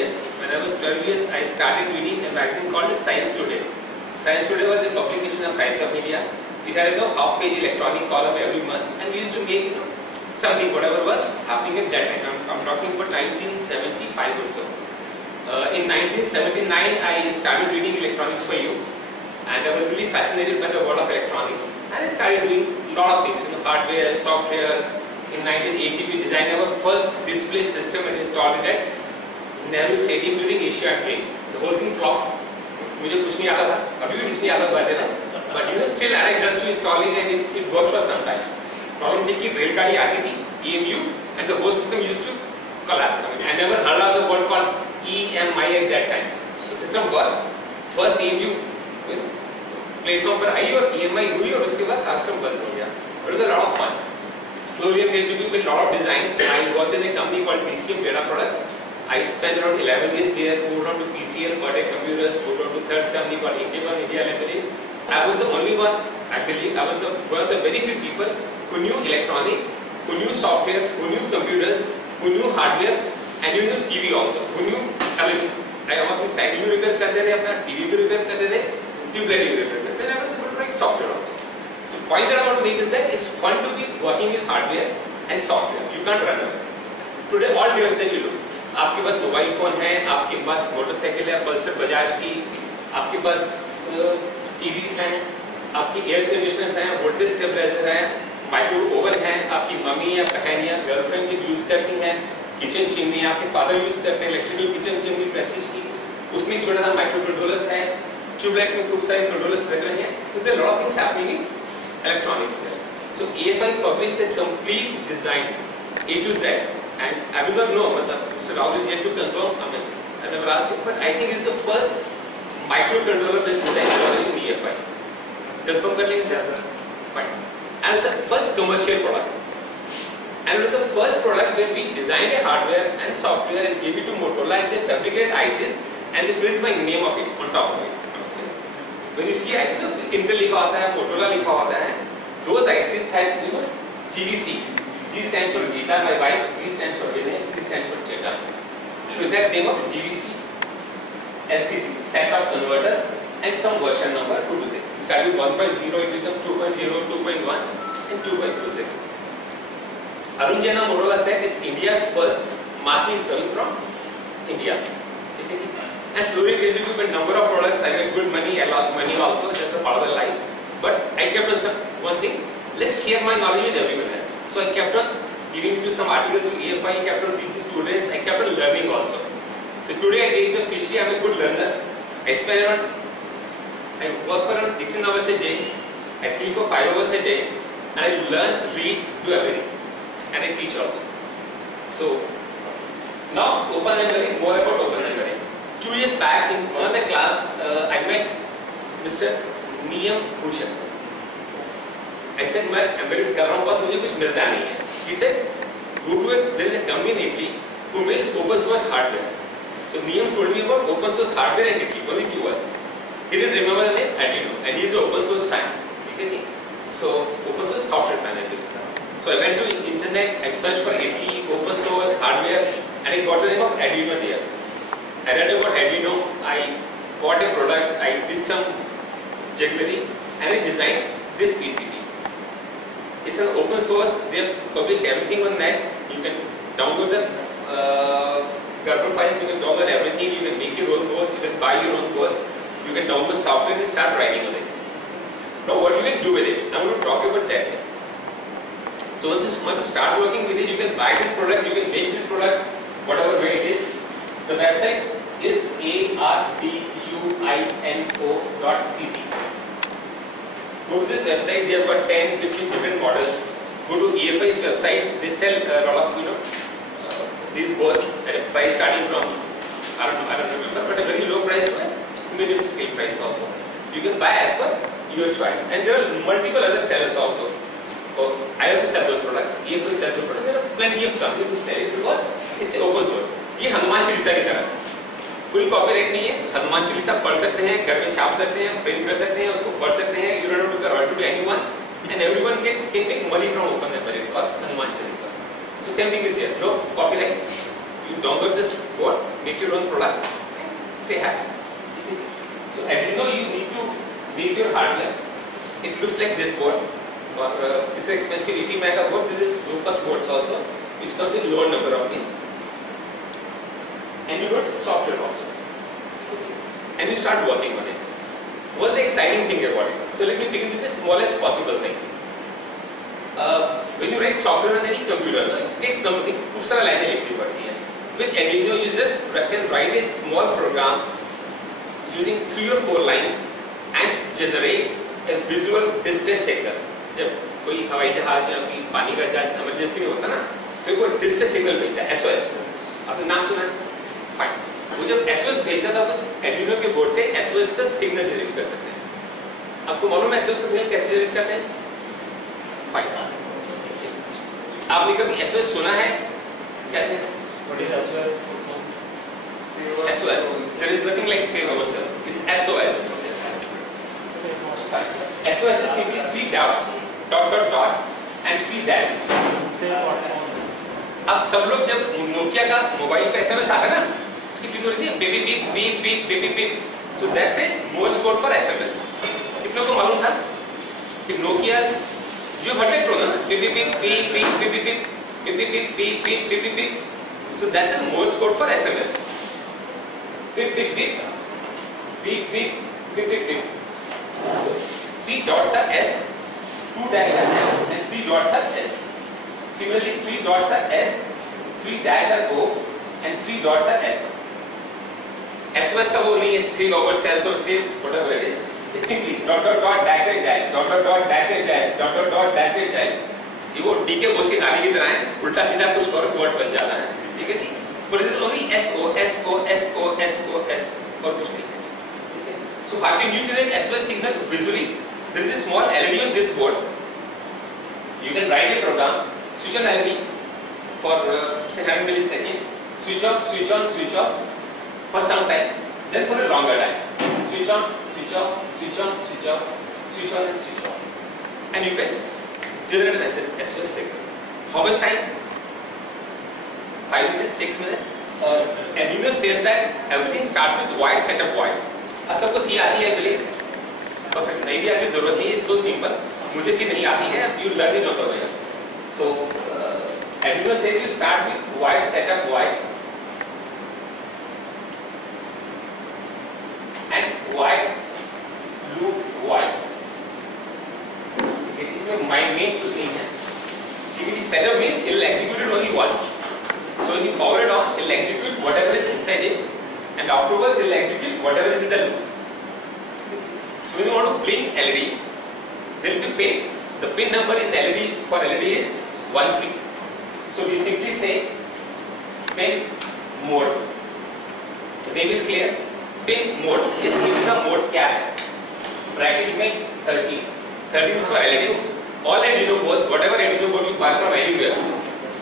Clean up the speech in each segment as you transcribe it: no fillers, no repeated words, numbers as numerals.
years. When I was 12 years, I started reading a magazine called Science Today. Science Today was a publication of Times of India. It had a half-page electronic column every month, and we used to make something, whatever was happening at that time. I'm talking about 1975 or so. In 1979, I started reading Electronics for You, and I was really fascinated by the world of electronics. And I started doing a lot of things, hardware, software. In 1980, we designed our first display system and installed it at Nehru Stadium during Asian Games. The whole thing flopped. मुझे कुछ नहीं आता था, अभी भी कुछ नहीं आता by the way. But still I like just to install it and it worked for some time. Problem थी कि रेलगाड़ी आती थी, EMU, and the whole system used to collapse. I never heard of the word called EMI at that time. So system worked. First EMU platform पर आई और EMI हुई और उसके बाद सिस्टम बंद हो गया. It was a lot of fun. Slowly and gradually with a lot of designs. I worked in a company called PCM Data Products. I spent around 11 years there, moved on to PCL, Kodak Computers, moved on to third company called Intiman India Limited. I was the only one, I believe, I was one of the very few people who knew electronic, who knew software, who knew computers, who knew hardware, and knew TV also. Who knew, I mean, हम अपनी cycle भी repair करते थे, अपना TV भी repair करते थे, tubelight भी रिपेयर करते थे. Then I was able to write software also. So point that I want to make is that it's fun to be working with hardware and software. You can't run away. Today all devices that you look. आपके पास mobile phone है, आपके पास motorcycle है, Pulsar Bajaj की, आपके पास TVs हैं, आपकी air conditioners हैं, voltage stabiliser है, माइक्रो ओवन है, आपकी मम्मी या बहन या गर्लफ्रेंड की यूज़ करती हैं, किचन चिमनी आपके फादर यूज़ करते हैं, इलेक्ट्रिकल किचन चिमनी प्रेस्टीज की, उसमें एक छोटा सा माइक्रो कंट्रोलर्स है, ट्यूबलाइट्स में खूब सारे कंट्रोलर्स लग रहे हैं. So there are a lot of things happening in electronics there. So AFI published the complete design A to Z. And I do not know, Mr. Rahul is yet to confirm, I never asked him, but I think it's the first microcontroller based design published in EFI. Confirm kar lenge sir? Fine. And it's the first commercial product. And it was the first product where we designed a hardware and software and gave it to Motorola and they fabricated ICs and they print my name of it on top of it. When you see ICs, Intel लिखा होता है, Motorola लिखा होता है, those ICs had, GDC. G stands for Geeta, my wife. G stands for Vinay. C stands for Cheta. So that name of GDC, STC, set-top converter, and some version number 2 to 6. We started with 1.0, it becomes 2.0, 2.1, and 2.26. Arun Jaina Motorola said it's India's first mass coming from India. And slowly gradually with a number of products, I made good money, I lost money also. That's a part of the life. But I kept on one thing. Let's share my knowledge with everyone else. So I kept on giving you some articles to EFI, I kept on teaching students, I kept on learning also. So today I take the fishy, I'm a good learner. I work for around 16 hours a day, I sleep for 5 hours a day, and I learn, read, do everything. And I teach also. So now open learning, more about open learning. 2 years back in one of the class, I met Mr. Niyam Bhushan. I said, मैं embedded कर रहा हूँ, बस मुझे कुछ मिलता नहीं है. He said, there is a company in Italy who makes open source hardware. So Niyam told me about open source hardware in Italy, only 2 words. He didn't remember the name, Arduino, and he is an open source fan. Okay? So open source software fan. So I went to internet, I searched for Italy, open source hardware, and I got the name of Arduino there. I read about Arduino, I bought a product, I did some jugglery, and I designed this PCB. It's an open source, they publish everything on net, you can download the Gerber files, you can download everything, you can make your own codes, you can buy your own codes, you can download software and start writing on it. Now what you can do with it, I'm going to talk about that. So once you want to start working with it, you can buy this product, you can make this product, whatever way it is. The website is arduino.cc. Go to this website, they have got 10, 15 different models. Go to EFI's website, they sell a lot of, these boards at a price starting from, I don't remember, but a very low price to a medium scale price also. You can buy as per your choice. And there are multiple other sellers also. I also sell those products. EFI sells those products. There are plenty of companies who sell it because it's open source. ये हनुमान चालीसा की तरह कोई copyright नहीं है. हनुमान चालीसा पढ़ सकते हैं, घर में छाप सकते हैं, प्रिंट कर सकते हैं, उसको पढ़ सकते हैं. You don't have to pay royalty to anyone, and everyone can make money from open library or Hanuman Chalisa. So same thing is here. No copyright. You download this board, make your own product, and stay happy. So Arduino, you need to make your hardware. It looks like this board. It's an expensive 80 mega board. This is low cost boards also, which comes in lower number of pins. And you wrote software also. And you start working on it. What's the exciting thing about it? So let me begin with the smallest possible thing. When you write software on any computer, it takes something, खूब सारा लाइनें लिखनी पड़ती हैं. With Arduino, you just can write a small program using 3 or 4 lines and generate a visual distress signal. जब कोई हवाई जहाज या कोई पानी का जहाज इमरजेंसी में होता ना, तो कोई डिस्ट्रेस सिग्नल भेजता है, SOS. आपने नाम सुना है? फाइन. वो जब SOS भेजता था, उस Arduino के बोर्ड से SOS का सिग्नल जनरेट कर सकते हैं. आपको मालूम है SOS का सिग्नल कैसे जनरेट करते हैं? फाइन. आपने कभी SOS सुना है? कैसे? SOS. There is nothing like save ourselves. It's SOS. SOS is simply 3 dots, dot dot dot, and 3 dashes. अब सब लोग जब नोकिया का मोबाइल पे SMS आता है ना, उसकी ट्यून होती है baby beep beep beep baby beep. So that's a Morse code for SMS. कितनों को मालूम था कि नोकिया जो हटे प्रो ना baby beep beep beep baby beep baby beep beep beep baby beep. So that's a Morse code for SMS. Beep beep beep beep beep beep beep beep. So 3 dots are S, 2 dash are M, and 3 dots are S. Similarly, 3 dots are S, 3 dash are O, and 3 dots are S. SOS का वो नहीं है save ourselves or save whatever it is. It's simply dot dot dot dash dash dot dot dot dash dash dot dot dot dash dash. ये वो DK Bose के गाने की तरह है, उल्टा सीधा कुछ और वर्ड बन जाता है, ठीक है जी? But it is only SO SO SO SO S और कुछ नहीं है, ठीक है? So how can you generate SOS signal visually? There is a small LED on this board. You can write a program, switch on LED for say 100 milliseconds, switch off, switch on, switch off for some time, then for a longer time, switch on, switch off, switch on, switch off, switch on and switch off, and you can generate an SOS signal. How much time? 5 minutes, 6 minutes. Arduino says that everything starts with void setup void. अब सबको C आती है believe? Perfect. नहीं भी आती जरूरत नहीं है. It's so simple. मुझे C नहीं आती है. You learn it on the way. So Arduino says you start with void setup void and void loop void. Okay, इसमें main two things हैं. The setup means it will execute it only once. So when you power it on, it will execute whatever is inside it, and afterwards it will execute whatever is in the loop. So when you want to blink LED, there will be pin. The pin number in the LED for LED is 13. So we simply say pin mode. The name is clear. Pin mode is giving the mode क्या है? Bracket में 13. 13 is for LEDs. All Arduino boards, whatever Arduino board you buy from anywhere,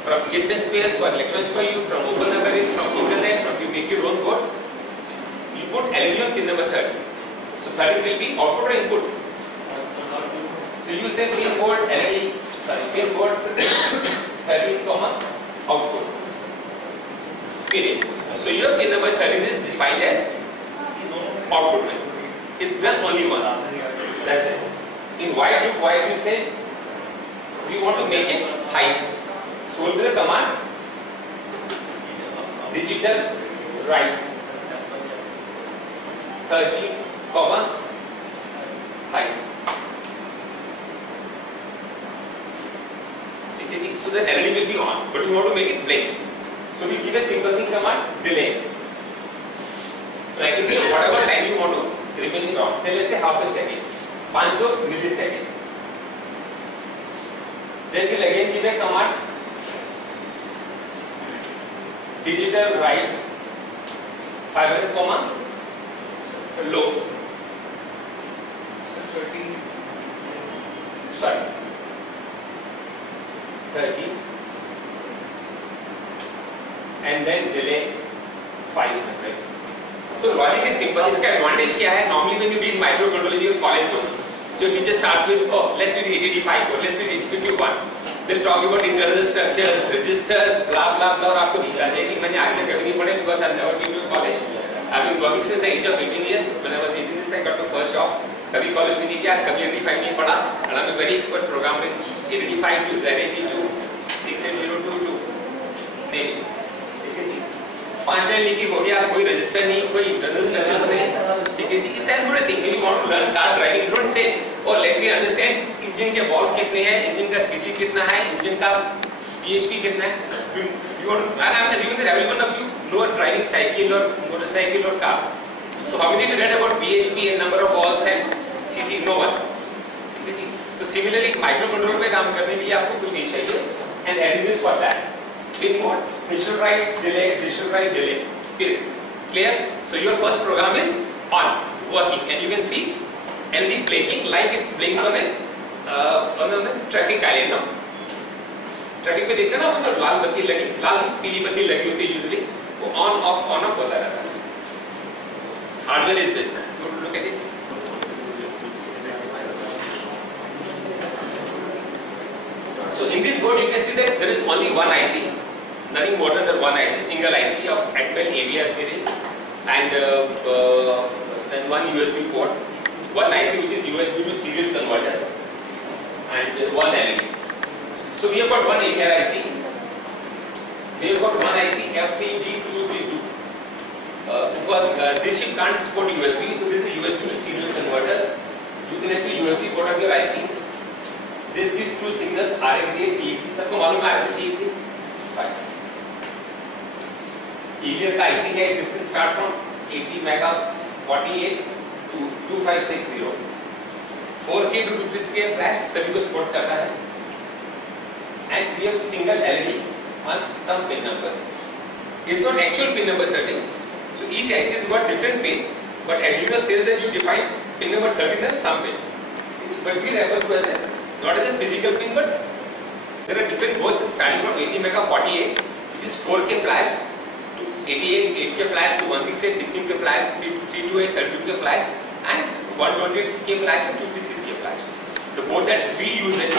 from Kits and Spares, for electronics for you, from Open Numbering, from internet, from you make your own board, you put LED on pin number 30. So 30 will be output or input. So you say pin mode LED, pin mode 13 comma output. Period. So your pin number 13 is defined as output. It's done only once. That's it. In white loop, why you say we want to make it high. So we'll do the command digital write 13 comma high. So the LED will be on, but we want to make it blink. So we give a simple thing command delay. So I can give whatever time you want to remain on. Say let's say half a second, 500 millisecond. Then we'll again give a command digital write 500 comma low. Sorry, 30 and then delay 500. So logic is simple. इसका advantage क्या है? Normally when you read microcontroller in your college books, so your teacher starts with, oh let's read 885 or let's read 851. They'll talk about internal structures, registers, blah blah blah, और आपको नींद आ जाएगी. मैंने आगे तक कभी नहीं पढ़े because I've never been to college. I've been working since the age of 18 years. When I was 18 years, I got my first job. कभी कॉलेज में नहीं किया, कभी 85 नहीं पढ़ा. And I'm a very expert programmer. 85 to Z80 to 6802 to Navy. ठीक है जी. 5 line लिखी हो गया, कोई रजिस्टर नहीं, कोई इंटरनल स्ट्रक्चर्स नहीं. ठीक है जी. It's as good as if you want to learn car driving, you don't say, oh let me understand engine के वॉल्व कितने हैं, इंजन का सीसी कितना है, इंजन का bhp कितना है. You want to, and I'm assuming that every one of you know a driving cycle or motorcycle or car. So how many of you read about bhp and number of walls and cc? No one. ठीक है जी. तो similarly micro controller पे काम करने के लिए आपको कुछ नहीं चाहिए. And Arduino is for that. Pin mode, digital write, delay. Period. Clear? So your first program is on, working, and you can see LED blinking like it blinks on a traffic island, no? Traffic पे देखते हैं ना, वो जो लाल बत्ती लगी, लाल पीली बत्ती लगी होती है यूजुअली, वो ऑन ऑफ होता रहता है. Hardware is this. Look at it. So in this board you can see that there is only one IC, nothing more than one IC, single IC of Atmel AVR series, and then one USB port, one IC which is USB to serial converter, and one LED. So we have got one AVR IC. We have got one IC FPD232. Because this chip can't support USB, so this is a USB to serial converter. You connect the USB port of your IC. This gives two signals RxD and TxD. सबको मालूम है RxD TxD? Fine. AVR का IC है. This can start from 80 mega 48 to 2560. 4K to 256K flash सभी को support करता है. And we have a single LED on some pin numbers. It's not actual pin number 13. So each IC has got different pin, but Arduino says that you define pin number 13 as some pin. But we refer to as not as a physical pin, but there are different boards starting from 80 mega 48, which is 4K flash, to 88 8K flash, to 168 16K flash, 328 32K flash, and 128K flash and 256K flash. The board that we use at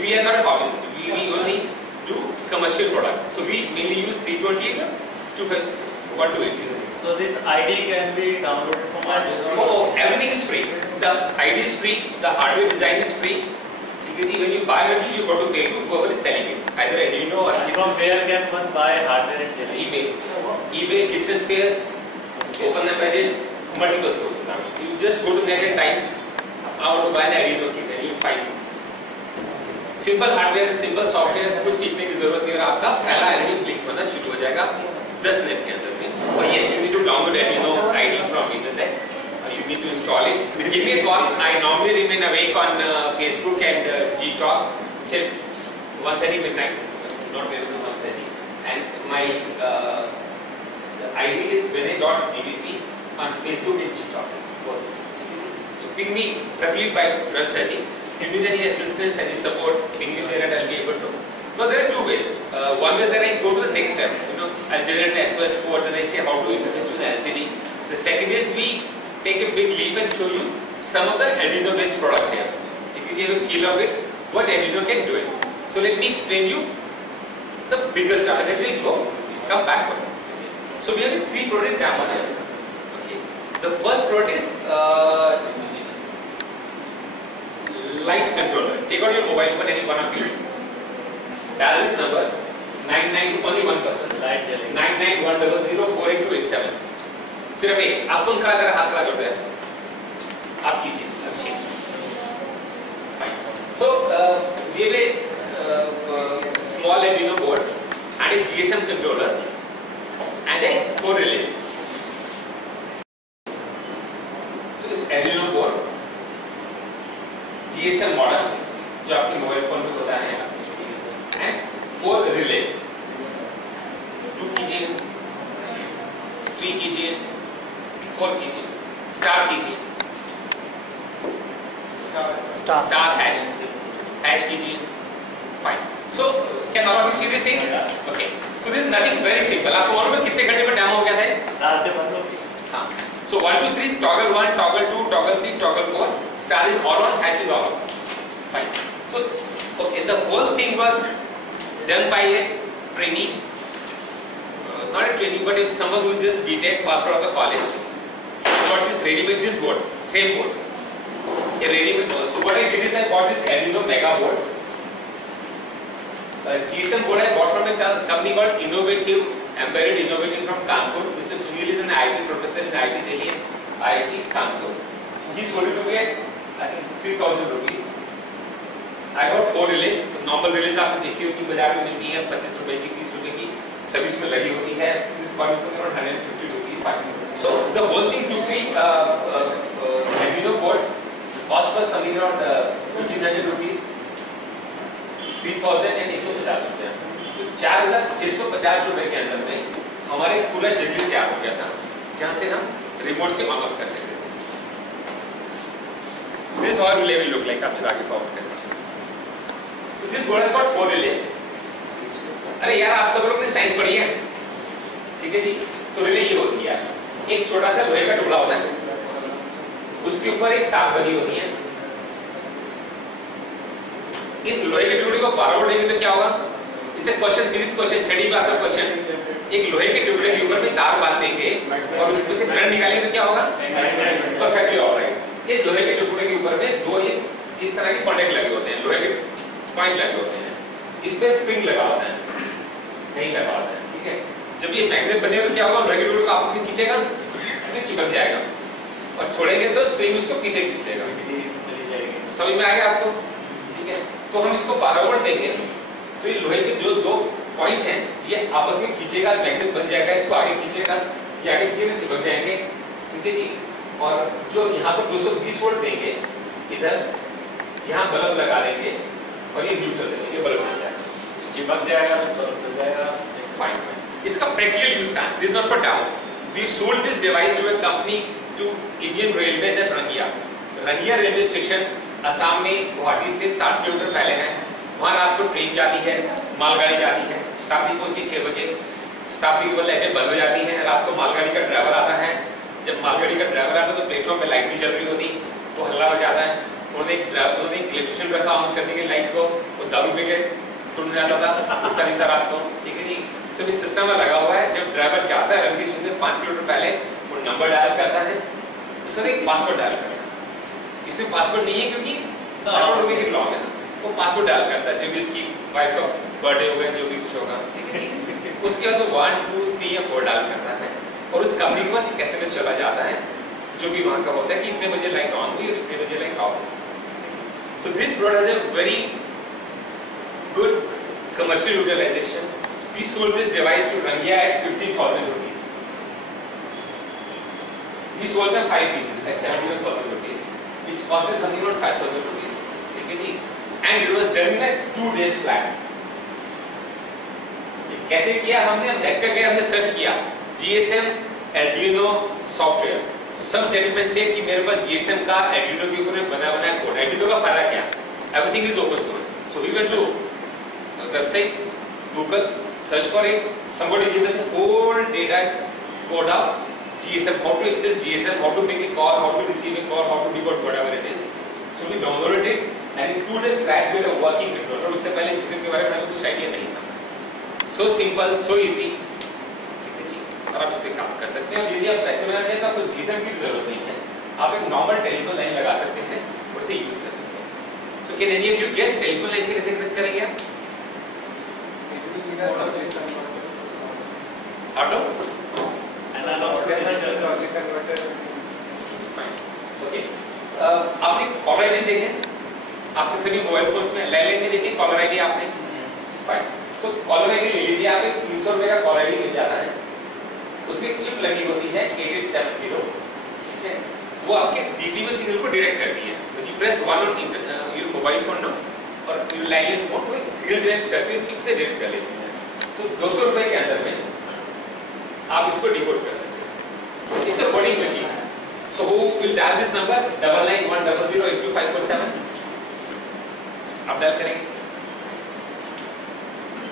we are not hobbies. We only do commercial product. So we mainly use 328 or 256, 128. So this ID can be downloaded from Arduino? Oh, everything is free. The ID is free. The hardware design is free. When you buy it, you got to pay to whoever is selling it. Either Arduino or Kidspace. From where can one buy hardware and selling? eBay, Kidspace, OpenEmbedded, multiple sources. You just go to net and type, I want to buy an Arduino kit, and you find. Simple hardware, simple software, कुछ सीखने की जरूरत नहीं, और आपका पहला LED blink होना शुरू हो जाएगा 10 मिनट के अंदर में. और yes, you need to download Arduino ID from internet, or you need to install it. Give me a call. I normally remain awake on Facebook and Gtalk till 1:30 midnight, not later than 1:30. And my ID is vinay.gbc on Facebook and Gtalk. So ping me roughly by 12:30. If you need any assistance, any support, ping me there and I'll be able to. No, there are two ways. One way that I go to the next step. I'll generate an SOS code and I say how to interface with the LCD. The second is we take a big leap and show you some of the Arduino-based product here. So you have a feel of it, what Arduino can do it. So let me explain you the bigger stuff, and then we'll come backward. So we have a 3 product demo here. Okay. The first product is light controller. Take out your mobile phone, any one of you. Dial this number 99, only one person. Light jelly. 9910048287. सिर्फ एक. आप कौन खड़ा कर हाथ खड़ा करते हैं? आप कीजिए. अच्छी. So we have a small Arduino board and a GSM controller and a 4 relays. So it's Arduino board. GSM model जो आपके मोबाइल फोन में होता है, एंड 4 रिलेज. 2 कीजिए, 3 कीजिए, 4 कीजिए, स्टार कीजिए, स्टार हैश कीजिए. Fine. So can all of you see this thing? Okay. So this is nothing very simple. आपको मालूम है कितने घंटे में डेमो हो गया था? स्टार से बंद हो. हाँ. So 1 2 3 toggle 1, toggle 2, toggle 3, toggle 4. Star is all on, hash is all on. Fine. So Okay, the whole thing was done by a trainee, not a trainee, but if someone who is just BTech passed out of the college. Got this ready-made, this board, same board, a ready-made board. So what I did is I bought this Arduino Mega board. GSM board I bought from a company called Innovative, Embedded Innovative from Kanpur. Mr. Sunil is an IT professor in IIT Delhi and IIT Kanpur. So he sold it to me at I think 3,000 rupees. I got 4 relays. Normal relays आपने देखी होगी बाजार में मिलती हैं 25 रुपए की 30 रुपए की सर्विस में लगी होती है. This cost is around 150 rupees. So the whole thing took me Arduino board. Cost was something around 1,500 rupees. 3,000 and 150 रुपया. तो 4,650 रुपए के अंदर में हमारे पूरा जर्नी तैयार हो गया था, जहाँ से हम रिमोट से ऑन ऑफ कर सकते थे. This is how relay will look like. आपने आगे फॉरवर्ड कर दीजिए. So this board has got 4 relays. अरे यार आप सब लोग ने साइंस पढ़ी है, ठीक है जी? तो रिले ये होती है, एक छोटा सा लोहे का टुकड़ा होता है, उसके ऊपर एक तार बनी होती है. इस लोहे के टुकड़े को 12 वोल्ट देंगे तो क्या होगा? इसे क्वेश्चन फिजिक्स क्वेश्चन छठी क्लास का क्वेश्चन. एक लोहे के टुकड़े के ऊपर में तार बांध देंगे और उसमें से करंट निकालेंगे तो क्या होगा? Perfectly alright. इस लोहे के टुकड़े के ऊपर में दो इस तरह के कॉन्टैक्ट लगे होते हैं, लोहे के पॉइंट लगे होते हैं. इस पे स्प्रिंग लगा होता है, नहीं लगा होता है, ठीक है? जब ये मैग्नेट बनेगा तो क्या होगा? लोहे के टुकड़े को आपस में खींचेगा, फिर चिपक जाएगा और छोड़ेंगे तो स्प्रिंग उसको पीछे खींच देगा. समझ में आ गया आपको? ठीक है. तो हम इसको 12 वोल्ट देंगे तो ये लोहे के जो दो पॉइंट हैं ये आपस में खींचेगा, मैग्नेट बन जाएगा. इसको आगे खींचेगा, ये आगे खींचेगा, चिपक जाएंगे, ठीक है जी. और जो यहाँ पर 220 वोल्ट देंगे, इधर यहाँ बल्ब लगा देंगे और ये न्यूट्रल देंगे, ये बल्ब चल जाएगा, चिपक जाएगा तो बल्ब चल जाएगा. Fine fine. इसका प्रैक्टिकल यूज का this not for down. We sold this device to a company to Indian Railways at Rangia. Rangia railway station Assam में गुवाहाटी से 60 किलोमीटर पहले है. वहाँ रात को ट्रेन जाती है, मालगाड़ी जाती है. शताब्दी पहुंचती 6 बजे. शताब्दी के बाद लाइटें बंद हो जाती हैं. रात को मालगाड़ी का ड्राइवर आता है. जब मालगाड़ी का ड्राइवर आता है तो प्लेटफॉर्म पे लाइट नहीं जल रही होती, वो हल्ला मचाता है. उन्होंने एक इलेक्ट्रिशियन रखा ऑन करने के लाइट को. वो दारू पी के टूट जाता था, उठता नहीं था रात को, ठीक है जी. सो इस सिस्टम में लगा हुआ है. जब ड्राइवर जाता है रंगी से 5 किलोमीटर पहले, वो नंबर डायल करता है, उसमें एक पासवर्ड डायल करता है. इसमें पासवर्ड नहीं है क्योंकि ऑटोमेटिक लॉक है. वो पासवर्ड डायल करता है, जो भी उसकी वाइफ का बर्थडे होगा, जो भी कुछ होगा, ठीक है जी. उसके बाद वो 1 2 3 या 4 डायल करता है और उस कंपनी के पास एक एसएमएस चला जाता है जो भी वहाँ का होता है कि इतने बजे लाइट ऑन हुई और इतने बजे लाइट ऑफ हुई. So this product has a very good commercial utilization. We sold this device to Rangia at 50,000 rupees. We sold them 5 pieces at 71,000 rupees, which cost us something around 5,000 rupees. ठीक है जी? And it was done in a 2 days flat. कैसे किया हमने? हम net पे गए, हमने search किया GSM Arduino software. So some gentlemen said कि मेरे पास GSM का Arduino के ऊपर बना कोड. Arduino का फायदा क्या? Everything is open source. So we went to website, Google, search for it. Somebody gave us a whole data code of GSM, how to access GSM, how to make a call, how to receive a call, how to decode whatever it is. So we downloaded it and in 2 days flat we had a working controller. उससे पहले GSM के बारे में हमें कुछ idea नहीं था. So simple, so easy. ठीक है जी. और आप इस पे काम कर सकते हैं. और यदि आप पैसे बनाना चाहें तो आपको GSM की जरूरत नहीं है. आप एक नॉर्मल टेलीफोन लाइन लगा सकते हैं और इसे यूज कर सकते हैं. So can any of you guess telephone line से कैसे कनेक्ट करेंगे आप? आपने कॉलर आईडी देखे? आपके सभी मोबाइल फोन्स में लैंडलाइन में देखिए कॉलर आईडी आपने. फाइन. सो कॉलर आईडी ले लीजिए आप. एक 300 रुपए का कॉलर आईडी मिल जाता है. उसमें एक चिप लगी होती है 8870, ठीक है? वो आपके डीटीएम सिग्नल को डिटेक्ट करती है. When you press 1 on your mobile phone no or your landline phone, वो एक सिग्नल जनरेट करती है, चिप से डिटेक्ट कर लेती है. So 200 रुपए के अंदर में आप इसको डिकोड कर सकते हैं. It's a coding machine. So who will dial this number 9910082547? आप डायल करेंगे.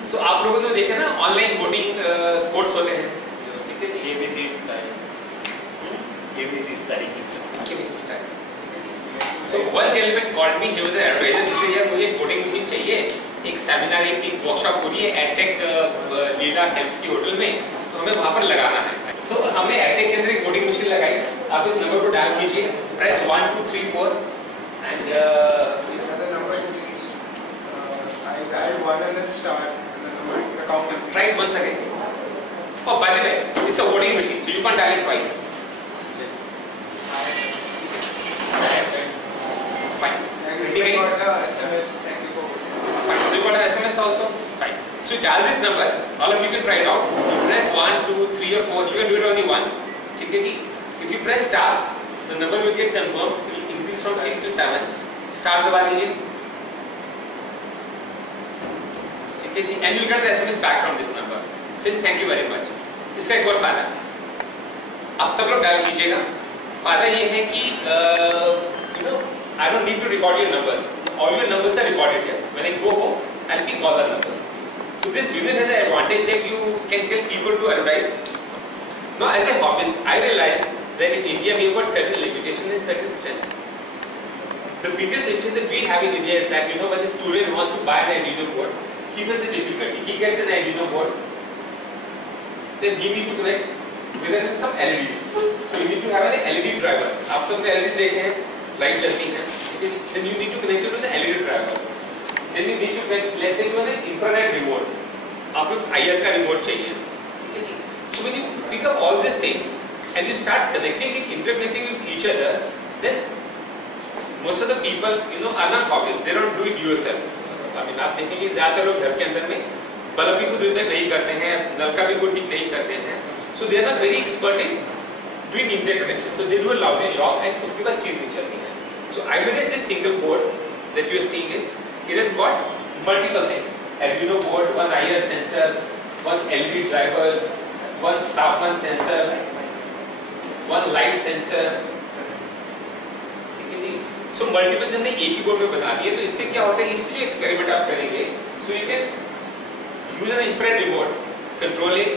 So आप लोगों ने देखा ना ऑनलाइन वोटिंग कोड्स होते हैं, ठीक है? KBC style, KBC style, KBC style, ठीक है जी. So one gentleman called me. He was an advisor. He said, "यार मुझे कोडिंग मशीन चाहिए. एक सेमिनार एक वर्कशॉप हो रही है एडटेक लीला कैंप्स की होटल में, तो हमें वहाँ पर लगाना है." So हमने एडटेक के अंदर एक कोडिंग मशीन लगाई. आप इस नंबर को डायल कीजिए. Press 1 2 3 4 and the number increased. I dialed 1 and then start and the number the count increased. try it once again. Oh, by the way, it's a voting machine, so you can't dial it twice. Yes. Fine. And Printing we again? got the SMS. Thank you for Fine. So you got an SMS also? Fine. So you dial this number. All of you can try it out. You press 1, 2, 3 or 4. You can do it only once. ठीक है जी? If you press star, the number will get confirmed. It will increase from 6 to 7. Star दबा दीजिए. ठीक है जी? And you get the SMS back from this number. Saying thank you very much. इसका एक और फायदा आप सब लोग डायल कीजिएगा. फायदा ये है कि I don't need to record your numbers. All your numbers are recorded here. When I go home, I'll pick all the numbers. So this unit has an advantage that you can tell people to advertise. Now, as a hobbyist, I realized that in India we have got certain limitations and certain strengths. The biggest limitation that we have in India is that when the student wants to buy an Arduino board, he has a difficulty. He gets an Arduino board, then he needs to connect with some LEDs. So you need to have an LED driver. आप सबने LEDs देखे हैं, light चलती हैं. Then you need to connect it to the LED driver. Then you need to connect, let's say you want an infrared remote. आपको IR का remote चाहिए. So when you pick up all these things and you start connecting it, interconnecting with each other, then most of the people are not hobbyists. They don't do it yourself. I mean आप देखेंगे ज़्यादातर लोग घर के अंदर में bulb भी खुद रिपेयर नहीं करते हैं, नलका भी खुद ठीक नहीं करते हैं. So they are not very expert in doing interconnection. So they do a lousy job and उसके बाद चीज़ नहीं चलती है. So I made this single board that you are seeing it. It has got multiple things. Arduino board, one IR sensor, one LED drivers, one तापमान sensor, one light sensor. ठीक है जी. So multiple हमने एक ही board में बना दिए. तो इससे क्या होता है? इसकी जो एक्सपेरिमेंट आप करेंगे, so you can use an infrared remote, control it,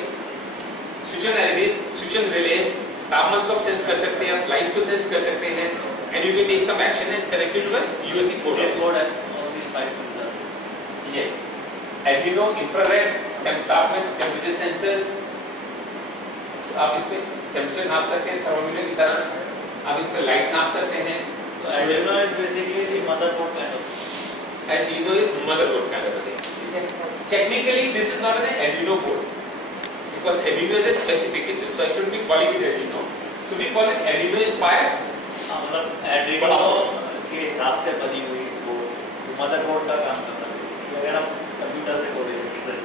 switch on LEDs, switch on relays. तापमान को आप सेंस कर सकते हैं, आप लाइट को सेंस कर सकते हैं, and you can take some action and connect it to a USB port. Yes, board है. All these 5 things are. Yes. Arduino, infrared, तापमान, temperature sensors. तो आप इस पे temperature नाप सकते हैं थर्मोमीटर की तरह. आप इस पे लाइट नाप सकते हैं. So Arduino is basically the motherboard kind of. Arduino is motherboard kind of a thing. ठीक है. Technically, this is not an Arduino board because Arduino is a specification. So I shouldn't be calling it Arduino. So we call it Arduino Inspired. मतलब Arduino के हिसाब से बनी हुई board motherboard का काम करता है. अगर हम कंप्यूटर से कोड करें.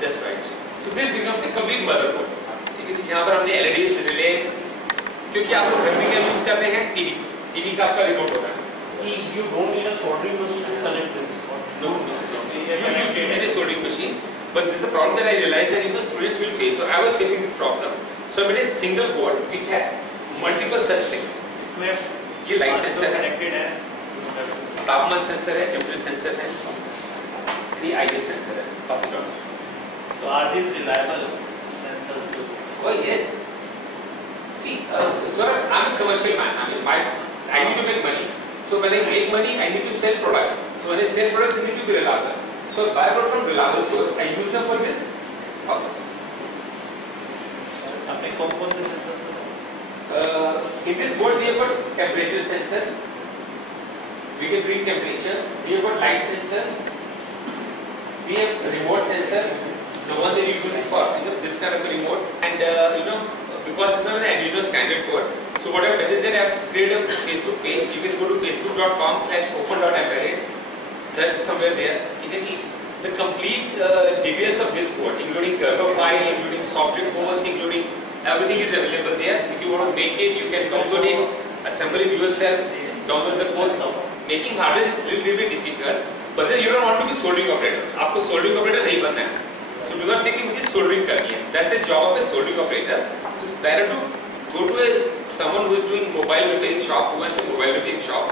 That's right. So this becomes a complete motherboard. ठीक है जी. जहाँ पर हमने LEDs, relays, क्योंकि आप लोग घर में क्या यूज करते हैं? टीवी का आपका रिमोट होता है. You don't need a soldering machine to connect this. No. You need a soldering machine, but this is a problem that I realized that students will face. So I was facing this problem. So I made a single board which had multiple such things. इसमें ये light sensor है, connected है, तापमान sensor है, temperature sensor है, ये IR sensor है. Pass it on. So are these reliable sensors? Oh yes. See, sir, I'm a commercial man. I need to make money. So when I make money, I need to sell products. So when I sell products, they need to be reliable. So I buy a product from reliable source. I use them for this purpose. आपने कौन-कौन से sensors In this board, we have got temperature sensor. We can read temperature. We have got light sensor. We have remote sensor. The one that you use it for this kind of a remote. And because this is an Arduino standard board, so what I've done is that I've created a Facebook page. You can go to facebook.com/open.embedded. Search somewhere there. The complete details of this board, including kernel file, including software codes, including everything is available there. If you want to make it, you can download it, assemble it yourself, download the codes. Making hardware is a little bit difficult, but then you don't want to be soldering operator. आपको soldering operator नहीं बनना है. So do not think कि मुझे soldering करनी है. That's a job of a soldering operator. So it's better to go to someone who is doing mobile repairing shop, who has a mobile repairing shop.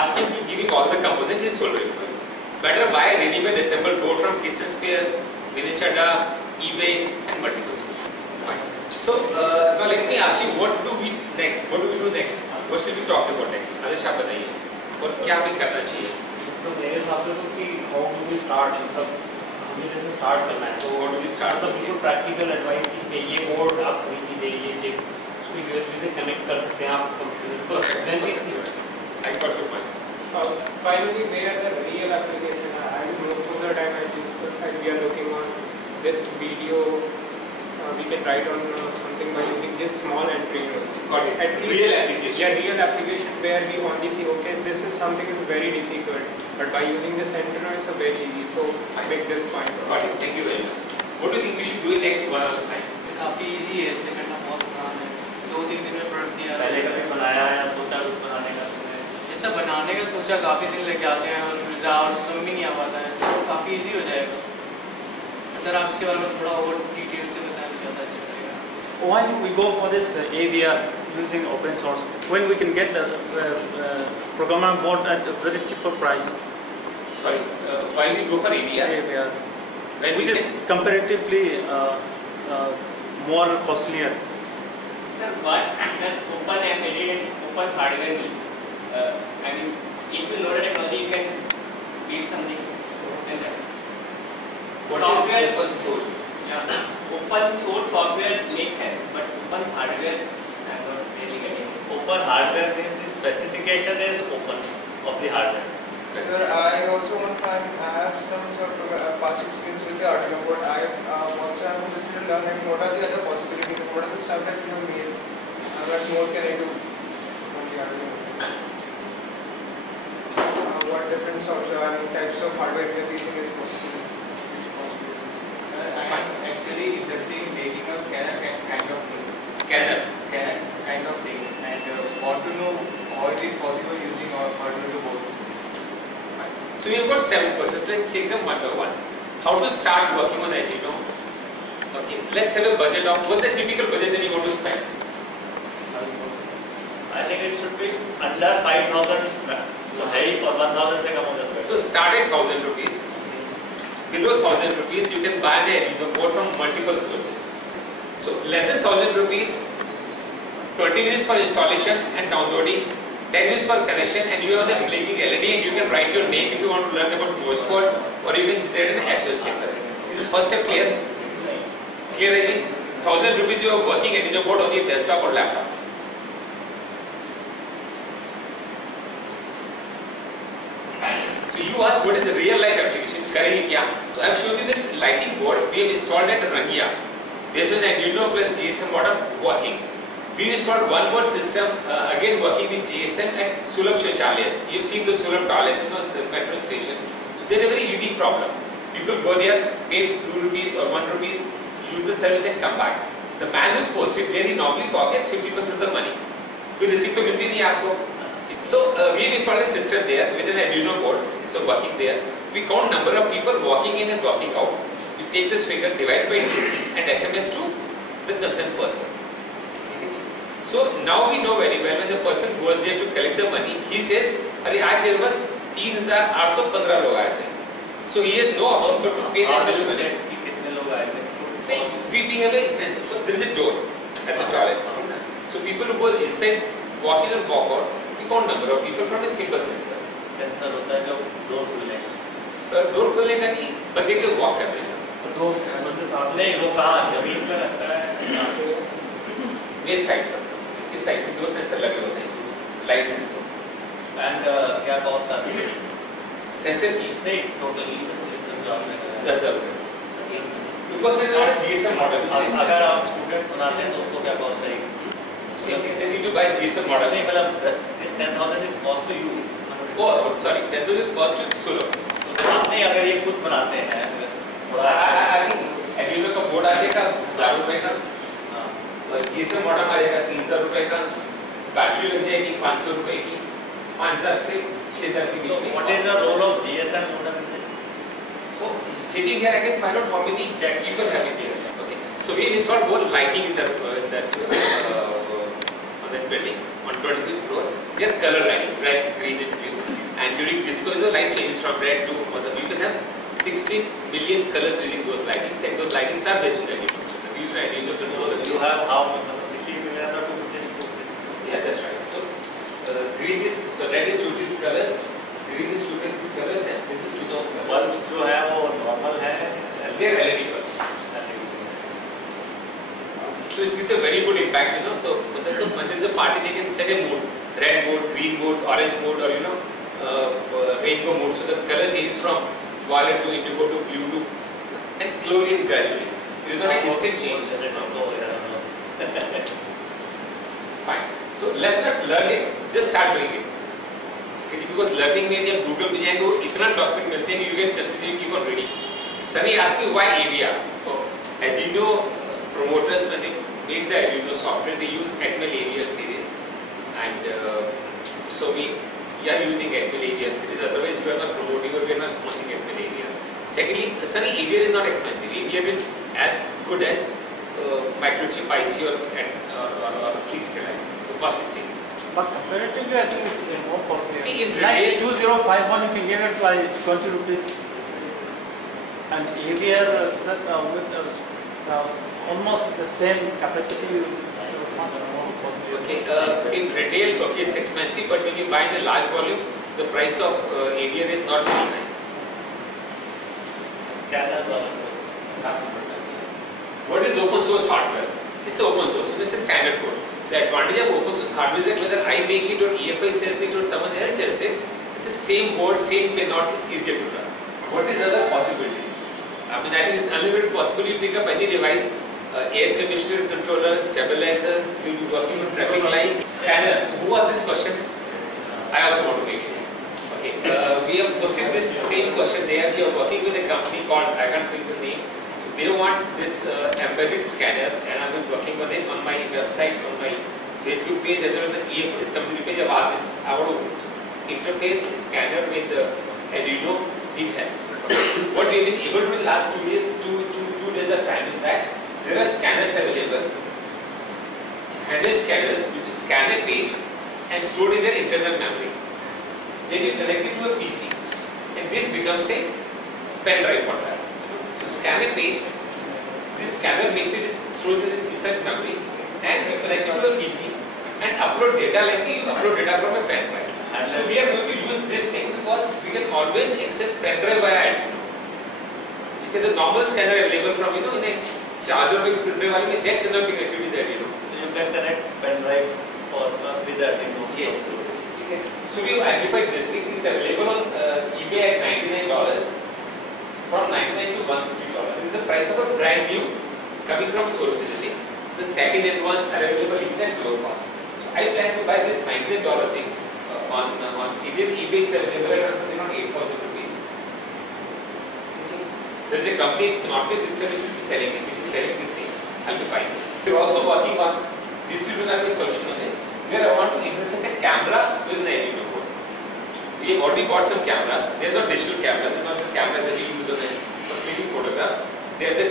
Ask him to give you all the components, he'll solder it for you. Better buy a ready-made assembled board from Kits and Spares, Vinachada, eBay, and multiple sources. So now let me ask you, what do we do next? What should we talk about next? आदेश आप बताइए. और क्या हमें करना चाहिए? तो मेरे हिसाब से तो कि हाउ डू वी स्टार्ट, मतलब हमें जैसे स्टार्ट करना है तो How do we start? मतलब बिल्कुल प्रैक्टिकल एडवाइस कि ये बोर्ड आप खरीद लीजिए, ये चिप उसको यूएसबी से कनेक्ट कर सकते हैं आप कंप्यूटर को। When we see I got your point. Finally, where the real application are, I mean, most of the time as we are looking on this video, we can write on something by using this small entry. Got it. At least, Real application. Yeah, real application where we only see, okay, this is something is very difficult, but by using this entry, it's a very easy. So I make this point. Got it. Thank you very much. What do you think we should do in next 1 hour's time? काफ़ी easy है, इसे करना बहुत आसान है। 2-3 दिन में product दिया पहले कभी बनाया या सोचा कुछ बनाने का तुमने? जैसा बनाने का सोचा काफ़ी दिन लग जाते हैं और रिजल्ट समझ में नहीं आ पाता है, तो काफ़ी इजी हो जाएगा। सर आप इसके बारे में थोड़ा और डिटेल से बताएं तो ज़्यादा अच्छा रहेगा। Why don't we go for this AVR using open source when we can get the programmable board at a very cheaper price? Sorry, why we go for AVR? AVR, When which we is can- comparatively more costlier. Sir, what does open open hardware mean? I mean, if you know the technology, you can build something open there. What Software- is open source? Yeah, open source software makes sense, but open hardware, I'm not really getting it. Open hardware means the specification is open of the hardware. Sir, I also want to I have some sort of past experience with the Arduino board. I also am interested to learn what are the other possibilities and what are the stuff that you have made. What more can I do on the Arduino? What different software and types of hardware interfacing is possible? Which possibilities? I am actually interested in making a scanner kind of thing. Scanner. Scanner kind of thing, and want to know how it is possible using Arduino board. So we've got 7 courses. Let's take them one by one. How to start working on Arduino? Okay, let's have a budget of what's the typical budget that you want to spend? I think it should be under 5,000 तो है ही, और 1,000 से कम हो जाता है. So start at 1,000 rupees. Below 1,000 rupees, you can buy the Arduino board from multiple sources. So less than 1,000 rupees, 20 minutes for installation and downloading, 10 minutes for connection, and you have the blinking LED, and you can write your name if you want to learn about Morse code, or you can generate an SOS symbol. This is first step clear? Clear, Ajay? 1,000 rupees you are working Arduino board on your desktop or laptop. So you asked what is the real life application? करेंगे क्या? So I have shown you this lighting board we have installed at Rangia. Based on the Arduino plus GSM modem working. We installed one more system again working with GSM at Sulabh Shauchalayas. You have seen the Sulabh toilets, the metro station. So they are a very unique problem. People go there, pay 2 rupees or 1 rupees, use the service and come back. The man who's posted there, he normally pockets 50% of the money. कोई receipt तो मिलती नहीं आपको. So we have installed a system there with an Arduino board. It's working there. We count number of people walking in and walking out. We take this figure, divide by 2 and SMS to the concerned person. So now we know very well when the person goes there to collect the money, he says, "अरे आज तेरे पास 3,815 लोग आए थे." So he has no option but to pay the admission money. कि कितने लोग आए थे? See, we have a sense. So there is a door at the toilet. So people who go inside, walk in and walk out, we count number of people from a simple sensor. Sensor होता है जो door खुलने का. Door खोलने का नहीं, बंदे के वॉक करने का. दो बंदे साथ में नहीं, वो कहाँ जमीन पे रखता है. ये साइड पर, इस साइड में 2 सेंसर लगे होते हैं, लाइट सेंसर. एंड क्या कॉस्ट आती है? सेंसर की नहीं, टोटली सिस्टम जो आपने कराया. 10,000 रुपये. Because there is not a GSM model. अगर आप स्टूडेंट्स बनाते हैं तो उनको क्या कॉस्ट आएगी? Then if you buy GSM model, नहीं, मतलब this 10,000 is cost to you. oh sorry, 10,000 is cost to Sulabh. तो आपने अगर ये खुद बनाते हैं थोड़ा I think Arduino का बोर्ड आ जाएगा 1,000 रुपए का, GSM मॉडल आ जाएगा 3,000 रुपए का, बैटरी लग जाएगी 500 रुपए की, 5,000 से 6,000 के बीच में. What is the role of GSM modem in this? So sitting here I can find out how many people have it here. Okay. So we installed more lighting in that on that building on 25th floor. We have color lighting, red, green, and blue. And during disco, the light changes from red to you can have 16 million colors using those lightings, and those lightings are based on Arduino. We use Arduino to control the You have how 60 million or 250? Yeah, that's right. So green is, so red is two-phase colors, green is two-phase colors, and this is two-phase colors. Bulb जो है वो normal है, They are LED bulbs. So it gives a very good impact, you know. So when there is a party, they can set a mood, red mood, green mood, orange mood, or you know, rainbow mood. So the color changes from violet to indigo to blue to, and slowly and gradually. It is not an instant change. Fine. So let's not learn it. Just start doing it. Because learning में जब Google पे जाएंगे वो इतना document मिलते हैं कि you can continue keep on reading. Sunny asked me why AVR. So Arduino promoters when they make the Arduino software they use Atmel AVR series, and so we are using Atmel AVR series. Otherwise we are not promoting or we are not sponsoring Atmel AVR. Secondly, Sunny AVR is not expensive. AVR is as good as microchip IC or free-scale IC. The cost is same. But comparatively, I think it's more costly. See, in like retail, 2051, you can get it by 20 rupees. And AVR with almost the same capacity, so much more costly. okay, in retail, okay, it's expensive, but when you buy in a large volume, the price of AVR is not very high. Scanner वाला What is open source hardware? It's open source, so it's a standard code. The advantage of open source hardware is that whether I make it or EFI sells it or someone else sells it, it's the same board, same pinout, it's easier to run. What is other possibilities? I mean, I think it's unlimited possible. You pick up any device, air conditioner controller, stabilizers, you'll be working on traffic light, scanner. So who asked this question? I also want to make sure. Okay, we have posted this same question there. We are working with a company called, I can't think the name. So they want this embedded scanner, and I've been working on it on my website, on my Facebook page as well as the EFS community page. I've asked this, I want to interface scanner with the Arduino deep head. What we've been able to do in the last 2 days of time is that there are scanners available, handheld scanners which scan a page and stored in their internal memory. Then you connect it to a PC, and this becomes a pen drive for that. So scan a page, this scanner makes it, stores it inside memory, and you connect it to a PC and upload data like you upload data from a pen drive. So we are going to use this thing because we can always access pen drive via Arduino. Okay, the normal scanner available from in a charger with pen drive वाले में that cannot be connected with Arduino. So you can connect pen drive for with Arduino. Yes. Okay. So we have amplified this thing. It's available on eBay at $99. From $99 to $150. This is the price of a brand new coming from the originality. The second hand ones are available even at lower cost. So I plan to buy this $99 thing on Indian eBay. It's available at something around 8,000 rupees. There is a company, Northeast itself, which will be selling it, which is selling this thing. I'll be buying it. We're also working on distributing solution on it, where I want to interface a camera with an Arduino board. We have already bought some cameras. They are not digital cameras. They are not the cameras that we use for clicking photographs. They are the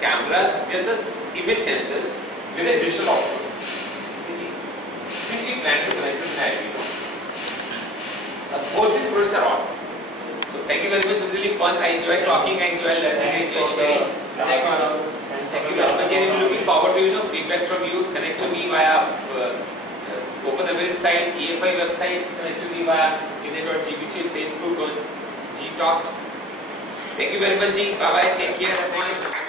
cameras. They are the image sensors with a digital outputs. This we plan to connect with Arduino. Both these products are on. So thank you very much. It was really fun. I enjoyed talking. I enjoyed learning. I enjoyed sharing. Thank you very much. And I'm looking forward to feedbacks from you. Connect to me via Open the site, EFI website, connect to me via Internet.gbc, Facebook, on G Talk. Thank you very much, G. Bye bye. Take care. Bye.